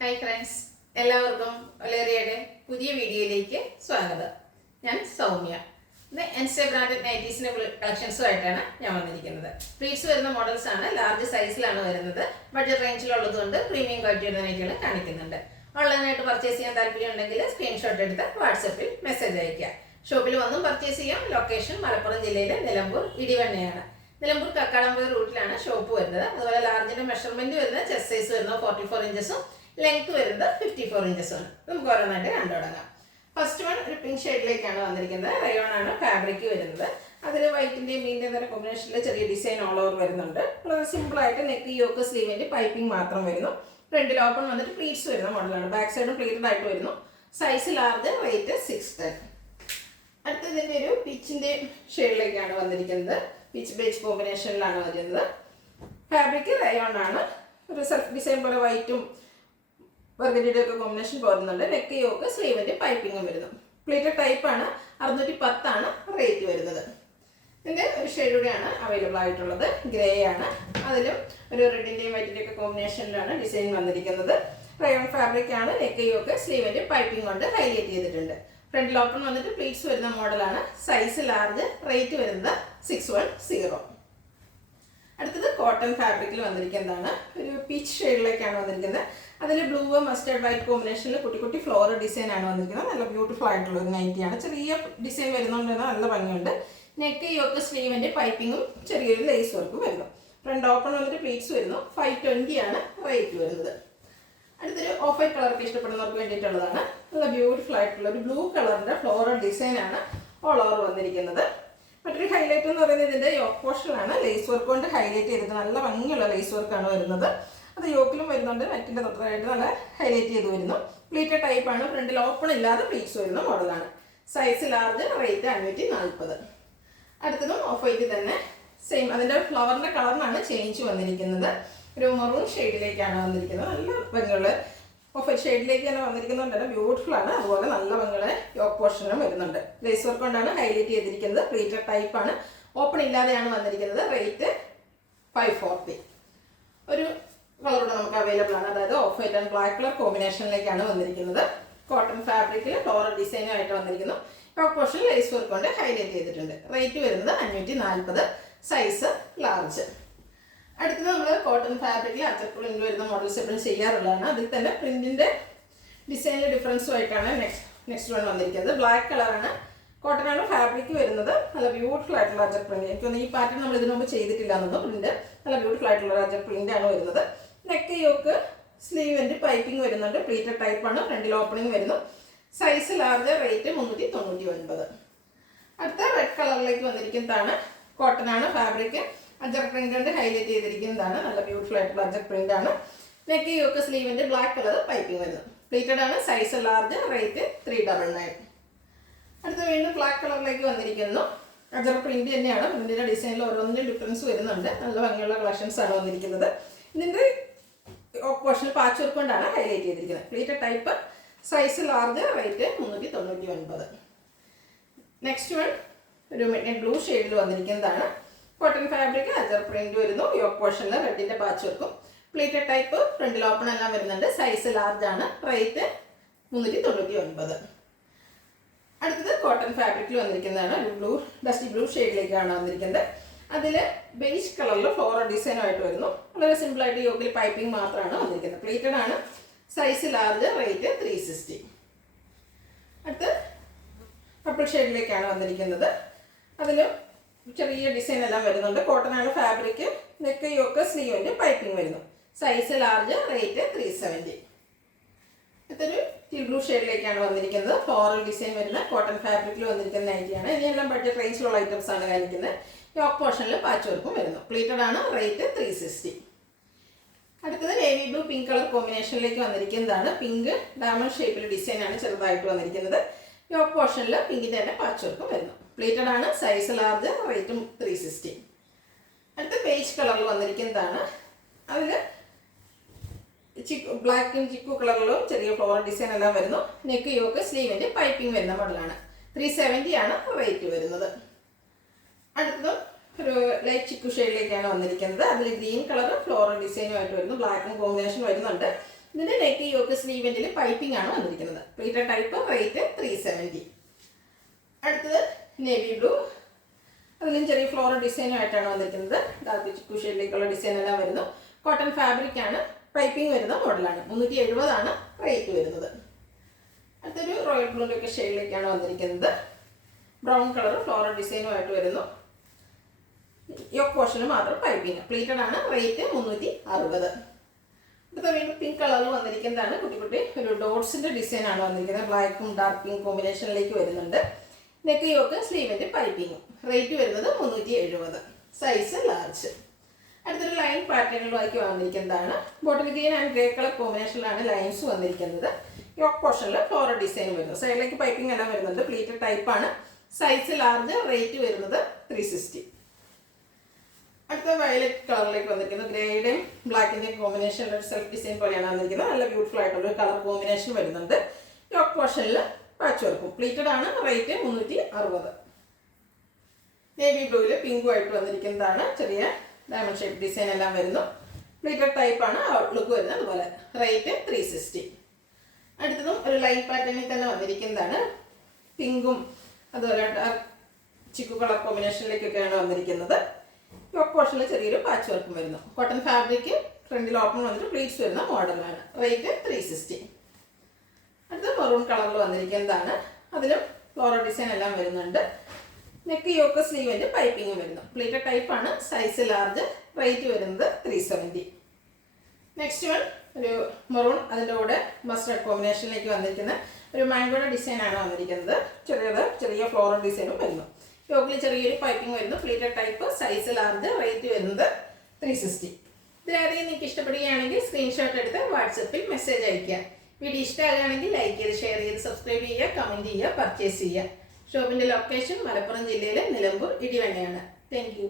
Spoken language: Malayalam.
ഹായ് ഫ്രണ്ട്സ്, എല്ലാവർക്കും ഒലേറിയയുടെ പുതിയ വീഡിയോയിലേക്ക് സ്വാഗതം. ഞാൻ സൗമ്യ. ഇന്ന് എൻസെ ബ്രാൻഡഡ് നൈറ്റീസിൻ്റെ കളക്ഷൻസുമായിട്ടാണ് ഞാൻ വന്നിരിക്കുന്നത്. പ്ലീറ്റ്സ് വരുന്ന മോഡൽസ് ആണ്, ലാർജ് സൈസിലാണ് വരുന്നത്. ബഡ്ജറ്റ് റേഞ്ചിലുള്ളതുകൊണ്ട് പ്രീമിയം ക്വാളിറ്റിയുടെ നൈറ്റികൾ കാണിക്കുന്നുണ്ട്. ഓൺലൈനായിട്ട് പർച്ചേസ് ചെയ്യാൻ താല്പര്യം ഉണ്ടെങ്കിൽ സ്ക്രീൻഷോട്ട് എടുത്ത് വാട്സപ്പിൽ മെസ്സേജ് അയയ്ക്കുക. ഷോപ്പിൽ വന്നും പർച്ചേസ് ചെയ്യാം. ലൊക്കേഷൻ മലപ്പുറം ജില്ലയിലെ നിലമ്പൂർ ഇടിവണ്ണയാണ്. നിലമ്പൂർ കക്കാടംപൊയിൽ റൂട്ടിലാണ് ഷോപ്പ് വരുന്നത്. അതുപോലെ ലാർജിൻ്റെ മെഷർമെൻറ്റ് വരുന്നത് ചെസ്റ്റ് സൈസ് വരുന്നത് 44 ഇഞ്ചസും ലെങ്ത് വരുന്നത് 54 ഇഞ്ചസുമാണ്. നമുക്ക് ഓരോന്നായിട്ട് കണ്ടു തുടങ്ങാം. ഫസ്റ്റ് വൺ ഒരു പിങ്ക് ഷെയ്ഡിലേക്കാണ് വന്നിരിക്കുന്നത്. റയോൺ ആണ് ഫാബ്രിക് വരുന്നത്. അതിൽ വൈറ്റിൻ്റെയും മീൻ്റെ തന്നെ കോമ്പിനേഷനിൽ ചെറിയ ഡിസൈൻ ഓൾ ഓവർ വരുന്നുണ്ട്. വളരെ സിമ്പിളായിട്ട് നെക്ക് യോക്ക് സ്ലീവിൻ്റെ പൈപ്പിംഗ് മാത്രം വരുന്നു. ഫ്രണ്ടിൽ ഓപ്പൺ വന്നിട്ട് പ്ലീറ്റ്സ് വരുന്ന മോഡലാണ്. ബാക്ക് സൈഡും പ്ലീറ്റഡ് ആയിട്ട് വരുന്നു. Size large, rate 610. അടുത്തതിൻ്റെ ഒരു പീച്ചിൻ്റെ ഷെയ്ഡിലേക്കാണ് വന്നിരിക്കുന്നത്. പീച്ച് ബേജ് കോമ്പിനേഷനിലാണ് വരുന്നത്. ഫാബ്രിക് റയോൺ ആണ്. ഒരു സെൽഫ് ഡിസൈൻ പോലെ വൈറ്റും ബർഗഡിയുടെ ഒക്കെ കോമ്പിനേഷൻ പോരുന്നുണ്ട്. നെക്ക് യോക്ക് സ്ലീവിൻ്റെ പൈപ്പിങ്ങും വരുന്നു. പ്ലീറ്റഡ് ടൈപ്പാണ്. 610 റേറ്റ് വരുന്നത്. ഇതിൻ്റെ ഒരു ഷെയ്ഡൂടെയാണ് അവൈലബിൾ ആയിട്ടുള്ളത്. ഗ്രേ ആണ്. അതിലും ഒരു റെഡിൻ്റെയും വൈറ്റിൻ്റെ ഒക്കെ കോമ്പിനേഷനിലാണ് ഡിസൈൻ വന്നിരിക്കുന്നത്. റയോൺ ഫാബ്രിക് ആണ്. നെക്ക് യോക്ക് സ്ലീവിൻ്റെ പൈപ്പിംഗ് കൊണ്ട് ഹൈലൈറ്റ് ചെയ്തിട്ടുണ്ട്. ഫ്രണ്ടിൽ ഓപ്പൺ വന്നിട്ട് പ്ലീറ്റ്സ് വരുന്ന മോഡലാണ്. സൈസ് ലാർജ്, റേറ്റ് വരുന്നത് 610. അടുത്തത് കോട്ടൺ ഫാബ്രിക്കിൽ വന്നിരിക്കുന്നതാണ്. ഒരു പീച്ച് ഷെയ്ഡിലേക്കാണ് വന്നിരിക്കുന്നത്. അതിൽ ബ്ലൂ മസ്റ്റേർഡ് വൈറ്റ് കോമ്പിനേഷനിൽ കുട്ടി കുട്ടി ഫ്ലോറൽ ഡിസൈൻ ആണ് വന്നിരിക്കുന്നത്. നല്ല ബ്യൂട്ടിഫുൾ ആയിട്ടുള്ള ഒരു നൈറ്റിയാണ്. ചെറിയ ഡിസൈൻ വരുന്നതുകൊണ്ട് തന്നെ നല്ല ഭംഗിയുണ്ട്. നെക്ക് യോക്ക് സ്ലീവിൻ്റെ പൈപ്പിങ്ങും ചെറിയൊരു ലേസ് വർക്കും വരുന്നു. ഫ്രണ്ട് ഓപ്പൺ വന്നിട്ട് പ്ലീറ്റ്സ് വരുന്നു. 520 റേറ്റ് വരുന്നത്. അടുത്തൊരു ഓഫ് വൈറ്റ് കളറൊക്കെ ഇഷ്ടപ്പെടുന്നവർക്ക് വേണ്ടിയിട്ടുള്ളതാണ്. നല്ല ബ്യൂട്ടിഫുൾ ആയിട്ടുള്ള ഒരു ബ്ലൂ കളറിൻ്റെ ഫ്ലോറൽ ഡിസൈനാണ് ഓൾ ഓവർ വന്നിരിക്കുന്നത്. മറ്റൊരു ഹൈലൈറ്റ് എന്ന് പറയുന്നത് ഇതിൻ്റെ യോക്ക് പോർഷനാണ്. ലേസ് വർക്ക് കൊണ്ട് ഹൈലൈറ്റ് ചെയ്തിട്ട് നല്ല ഭംഗിയുള്ള ലേസ് വർക്കാണ് വരുന്നത്. അത് യോക്കിലും വരുന്നുണ്ട്. നെറ്റിൻ്റെ തൊട്ടതായിട്ട് നല്ല ഹൈലൈറ്റ് ചെയ്ത് വരുന്നു. പ്ലീറ്റഡ് ടൈപ്പാണ്. ഫ്രണ്ടിൽ ഓപ്പൺ ഇല്ലാതെ പ്ലീറ്റ്സ് വരുന്ന മോഡലാണ്. Size large, rate 540. അടുത്തതും ഓഫ് വൈറ്റ് തന്നെ സെയിം. അതിൻ്റെ ഫ്ലവറിൻ്റെ കളറിനാണ് ചേഞ്ച് വന്നിരിക്കുന്നത്. ഒരു മറൂൺ ഷെയ്ഡിലേക്കാണ് വന്നിരിക്കുന്നത്. നല്ല ഭംഗിയുള്ള ഓഫ് വൈറ്റ് ഷെയ്ഡിലേക്ക് തന്നെ വന്നിരിക്കുന്നതുകൊണ്ട് തന്നെ ബ്യൂട്ടിഫുൾ ആണ്. അതുപോലെ നല്ല ഭംഗിയുള്ള യോക്ക് പോർഷനും വരുന്നുണ്ട്. ലേസ് വർക്ക് കൊണ്ടാണ് ഹൈലൈറ്റ് ചെയ്തിരിക്കുന്നത്. പ്ലീറ്റഡ് ടൈപ്പാണ്. ഓപ്പൺ ഇല്ലാതെയാണ് വന്നിരിക്കുന്നത്. റേറ്റ് 540. ഒരു കളറൂടെ നമുക്ക് അവൈലബിൾ ആണ്. അതായത് off white and black colour കോമ്പിനേഷനിലേക്കാണ് വന്നിരിക്കുന്നത്. കോട്ടൺ ഫാബ്രിക്കിൽ ഫ്ലോറൽ ഡിസൈനും ആയിട്ട് വന്നിരിക്കുന്നു. യോക്ക് പോർഷൻ ലേസ് വർക്ക് കൊണ്ട് ഹൈലൈറ്റ് ചെയ്തിട്ടുണ്ട്. റേറ്റ് വരുന്നത് 540. Size large. അടുത്തത് നമ്മൾ കോട്ടൺ ഫാബ്രിക്കിൽ അച്ചർ പ്രിന്റ് വരുന്ന മോഡൽസ് എപ്പോഴും ചെയ്യാറുള്ളതാണ്. അതിൽ തന്നെ പ്രിന്റിൻ്റെ ഡിസൈനിൽ ഡിഫറൻസുമായിട്ടാണ് നെക്സ്റ്റ് വൺ വന്നിരിക്കുന്നത്. ബ്ലാക്ക് കളറാണ്. കോട്ടൺ ആണ് ഫാബ്രിക് വരുന്നത്. നല്ല ബ്യൂട്ടിഫുൾ ആയിട്ടുള്ള അജർ പ്രിന്റ്. എനിക്കൊന്ന് ഈ പാറ്റേൺ നമ്മൾ ഇതിനു മുമ്പ് ചെയ്തിട്ടില്ല എന്നൊന്നും. പ്രിന്റ് നല്ല ബ്യൂട്ടിഫുൾ ആയിട്ടുള്ള അജർ പ്രിന്റ് ആണ് വരുന്നത്. നെക്ക് യോക്ക് സ്ലീവിൻ്റെ പൈപ്പിംഗ് വരുന്നുണ്ട്. പ്ലീറ്റഡ് ടൈപ്പാണ്. ഫ്രണ്ടിൽ ഓപ്പണിംഗ് വരുന്നു. Size large, rate 399. അടുത്ത റെഡ് കളറിലേക്ക് വന്നിരിക്കുന്നതാണ്. കോട്ടൺ ആണ് ഫാബ്രിക്. അജർ പ്രിന്റ് കൊണ്ട് ഹൈലൈറ്റ് ചെയ്തിരിക്കുന്നതാണ്. നല്ല ബ്യൂട്ടിഫുൾ ആയിട്ടുള്ള അജർ പ്രിന്റ് ആണ്. നെക്ക് യോക്ക് സ്ലീവിൻ്റെ ബ്ലാക്ക് കളർ പൈപ്പിംഗ് വരുന്നു. പ്ലീറ്റഡ് ആണ്. Size large, rate 399. അടുത്ത വീണ്ടും ബ്ലാക്ക് കളറിലേക്ക് വന്നിരിക്കുന്നു. അജർ പ്രിന്റ് തന്നെയാണ്. പ്രിന്റിൻ്റെ ഡിസൈനിൽ ഓരോന്നിനും ഡിഫറൻസ് വരുന്നുണ്ട്. നല്ല ഭംഗിയുള്ള കളക്ഷൻസ് ആണ് വന്നിരിക്കുന്നത്. ഇതിൻ്റെ പോർഷൻ പാച്ച് വർക്ക് കൊണ്ടാണ് ഹൈലൈറ്റ് ചെയ്തിരിക്കുന്നത്. Pleated type. Size large, rate 399. Next one ഒരു മിഡ്നൈറ്റ് ബ്ലൂ ഷെയ്ഡിൽ വന്നിരിക്കുന്നതാണ്. കോട്ടൺ ഫാബ്രിക്, അജർ പ്രിന്റ് വരുന്നു. യോക്ക് പോർഷനിൽ റെഡിൻ്റെ പാച്ച് വർക്കും. Pleated type. ഫ്രണ്ടിൽ ഓപ്പൺ എല്ലാം വരുന്നുണ്ട്. സൈസ് ലാർജ് ആണ്. റേറ്റ് 399. അടുത്തത് കോട്ടൺ ഫാബ്രിക്കിൽ വന്നിരിക്കുന്നതാണ്. ഒരു ബ്ലൂ ഡസ്റ്റി ബ്ലൂ ഷെയ്ഡിലേക്കാണ് വന്നിരിക്കുന്നത്. അതിൽ ബേജ് കളറിൽ ഫ്ലോറൽ ഡിസൈനായിട്ട് വരുന്നു. വളരെ സിമ്പിളായിട്ട് യോക്കിൽ പൈപ്പിംഗ് മാത്രമാണ് വന്നിരിക്കുന്നത്. പ്ലീറ്റഡ് ആണ്. Size large, rate 360. അടുത്ത് പർപ്പിൾ ഷെയ്ഡിലേക്കാണ് വന്നിരിക്കുന്നത്. അതിൽ ചെറിയ ഡിസൈൻ എല്ലാം വരുന്നുണ്ട്. കോട്ടൺ ആണ് ഫാബ്രിക്. നെക്ക് യോക്ക് സ്ലീവിൻ്റെ പൈപ്പിംഗ് വരുന്നു. Size large, rate 370. അടുത്തൊരു ടീൽ ബ്ലൂ ഷെയ്ഡിലേക്കാണ് വന്നിരിക്കുന്നത്. ഫ്ലോറൽ ഡിസൈൻ വരുന്ന കോട്ടൺ ഫാബ്രിക്കിൽ വന്നിരിക്കുന്ന നൈറ്റിയാണ്. ഇനിയെല്ലാം ബഡ്ജറ്റ് റേഞ്ചിലുള്ള ഐറ്റംസ് ആണ് കാണിക്കുന്നത്. യോക്ക് പോർഷനിൽ പാച്ച് വർക്കും വരുന്നു. പ്ലീറ്റഡ് ആണ്. റേറ്റ് 360. അടുത്തത് നേവി ബ്ലൂ പിങ്ക് കളർ കോമ്പിനേഷനിലേക്ക് വന്നിരിക്കുന്നതാണ്. പിങ്ക് ഡയമണ്ട് ഷേപ്പിൽ ഡിസൈനാണ് ചെറുതായിട്ട് വന്നിരിക്കുന്നത്. യോക്ക് പോർഷനിൽ പിങ്കിൻ്റെ തന്നെ പാച്ച് വർക്കും വരുന്നു. പ്ലീറ്റഡ് ആണ്. സൈസ് ലാർജ്, റേറ്റും 360. അടുത്ത പേജ് കളറിൽ വന്നിരിക്കുന്നതാണ്. അതിൽ ബ്ലാക്കും ചിക്കു കളറിലും ചെറിയ ഫ്ലോറൽ ഡിസൈൻ എല്ലാം വരുന്നു. നെക്ക് യോക്ക് സ്ലീവിൻ്റെ പൈപ്പിംഗ് വരുന്ന മോഡലാണ്. 370 റേറ്റ് വരുന്നത്. അടുത്തതും ഒരു ലൈറ്റ് ചിക്കു ഷെയ്ഡിലേക്കാണ് വന്നിരിക്കുന്നത്. അതിൽ ഗ്രീൻ കളർ ഫ്ലോറൽ ഡിസൈനുമായിട്ട് വരുന്നു. ബ്ലാക്കും കോമ്പിനേഷൻ വരുന്നുണ്ട്. ഇതിൻ്റെ നെക്ക് യോക്ക് സ്ലീവെൻറ്റിൽ പൈപ്പിംഗ് ആണ് വന്നിരിക്കുന്നത്. Pleated type, rate 370. അടുത്തത് നേവി ബ്ലൂ, അതിലും ചെറിയ ഫ്ലോറൽ ഡിസൈനുമായിട്ടാണ് വന്നിരിക്കുന്നത്. ഡാർക്ക് ചിക്കു ഷെയ്ഡിലേക്കുള്ള ഡിസൈൻ എല്ലാം വരുന്നു. കോട്ടൺ ഫാബ്രിക് ആണ്, പൈപ്പിംഗ് വരുന്ന മോഡലാണ്. 370 ആണ് റേറ്റ് വരുന്നത്. അടുത്തൊരു റോയൽ ബ്ലൂൻ്റെ ഒക്കെ ഷെയ്ഡിലേക്കാണ് വന്നിരിക്കുന്നത്. ബ്രൗൺ കളർ ഫ്ലോറൽ ഡിസൈനുമായിട്ട് വരുന്നു. യോക്ക് പോർഷന് മാത്രം പൈപ്പിംഗ്, പ്ലീറ്റഡ് ആണ്. റേറ്റ് 360. അടുത്ത വീണ്ടും പിങ്ക് കളറിൽ വന്നിരിക്കുന്നതാണ്. കുട്ടി കുട്ടി ഒരു ഡോട്ട്സിൻ്റെ ഡിസൈനാണ് വന്നിരിക്കുന്നത്. ബ്ലാക്കും ഡാർക്ക് പിങ്ക് കോമ്പിനേഷനിലേക്ക് വരുന്നുണ്ട്. നെക്ക് യോക്ക് സ്ലീവിൻ്റെ പൈപ്പിങ്ങും. റേറ്റ് വരുന്നത് 370. Size large. അടുത്തൊരു ലൈൻ പാറ്റേണുകളാക്കി വന്നിരിക്കുന്നതാണ്. Bottle green and grey colour കോമ്പിനേഷനിലാണ് ലൈൻസ് വന്നിരിക്കുന്നത്. യോക്ക് പോർഷനിൽ ഫ്ലോറൽ ഡിസൈൻ വരുന്നു. സൈഡിലേക്ക് പൈപ്പിംഗ് എല്ലാം വരുന്നുണ്ട്. പ്ലീറ്റഡ് ടൈപ്പാണ്. Size large. റേറ്റ് വരുന്നത് 360. അടുത്ത വയലറ്റ് കളറിലേക്ക് വന്നിരിക്കുന്നത്. ഗ്രേയുടെയും ബ്ലാക്കിൻ്റെയും കോമ്പിനേഷനിൽ ഒരു സെൽഫ് ഡിസൈൻ പോലെയാണ് വന്നിരിക്കുന്നത്. നല്ല ബ്യൂട്ടിഫുൾ ആയിട്ടുള്ള കളർ കോമ്പിനേഷൻ വരുന്നുണ്ട്. യോക്ക് പോർഷനിൽ പാച്ച് വർക്കും. പ്ലീറ്റഡ് ആണ്. റേറ്റ് 360. നേവി ബ്ലൂവിൽ പിങ്കുമായിട്ട് വന്നിരിക്കുന്നതാണ്. ചെറിയ ഡയമണ്ട് ഷേപ്പ് ഡിസൈൻ എല്ലാം വരുന്നു. പ്ലീറ്റഡ് ടൈപ്പാണ് ഔട്ട്ലുക്ക് വരുന്നത്. അതുപോലെ റേറ്റ് 360. അടുത്തതും ഒരു ലൈൻ പാറ്റേണിൽ തന്നെ വന്നിരിക്കുന്നതാണ്. പിങ്കും അതുപോലെ ചിക്കു കളർ കോമ്പിനേഷനിലേക്കൊക്കെയാണ് വന്നിരിക്കുന്നത്. യോക്ക് പോർഷനിൽ ചെറിയൊരു പാച്ച് വർക്കും വരുന്നു. കോട്ടൺ ഫാബ്രിക്, ഫ്രണ്ടിൽ ഓപ്പൺ വന്നിട്ട് പ്ലീറ്റ്സ് വരുന്ന മോഡലാണ്. റേറ്റ് 360. അടുത്ത മെറൂൺ കളറിൽ വന്നിരിക്കുന്നതാണ്. അതിലും ഫ്ലോറൽ ഡിസൈൻ എല്ലാം വരുന്നുണ്ട്. നെക്ക് യോക്ക് സ്ലീവിൻ്റെ പൈപ്പിംഗ് വരുന്നു. പ്ലീറ്റഡ് ടൈപ്പാണ്. Size large. റേറ്റ് വരുന്നത് 370. നെക്സ്റ്റ് വൺ ഒരു മെറൂൺ, അതിൻ്റെ കൂടെ മസ്റ്റർഡ് കോമ്പിനേഷനിലേക്ക് വന്നിരിക്കുന്ന ഒരു മാംഗോയുടെ ഡിസൈനാണ് വന്നിരിക്കുന്നത്. ചെറിയ ഫ്ലോറൽ ഡിസൈനും വരുന്നു. യോക്കിൽ ചെറിയൊരു പൈപ്പിംഗ് വരുന്നു. Pleated type. Size large. Rate വരുന്നത് 360. ഇതിലേതെങ്കിലും നിങ്ങൾക്ക് ഇഷ്ടപ്പെടുകയാണെങ്കിൽ സ്ക്രീൻഷോട്ട് എടുത്ത് വാട്സപ്പിൽ മെസ്സേജ് അയയ്ക്കുക. വീഡിയോ ഇഷ്ടമാകുകയാണെങ്കിൽ ലൈക്ക് ചെയ്ത്, ഷെയർ ചെയ്ത്, സബ്സ്ക്രൈബ് ചെയ്യുക, കമൻറ്റ് ചെയ്യുക, പർച്ചേസ് ചെയ്യുക. ഷോപ്പിൻ്റെ ലൊക്കേഷൻ മലപ്പുറം ജില്ലയിലെ നിലമ്പൂർ ഇടിവണ്ണയാണ്. Thank you.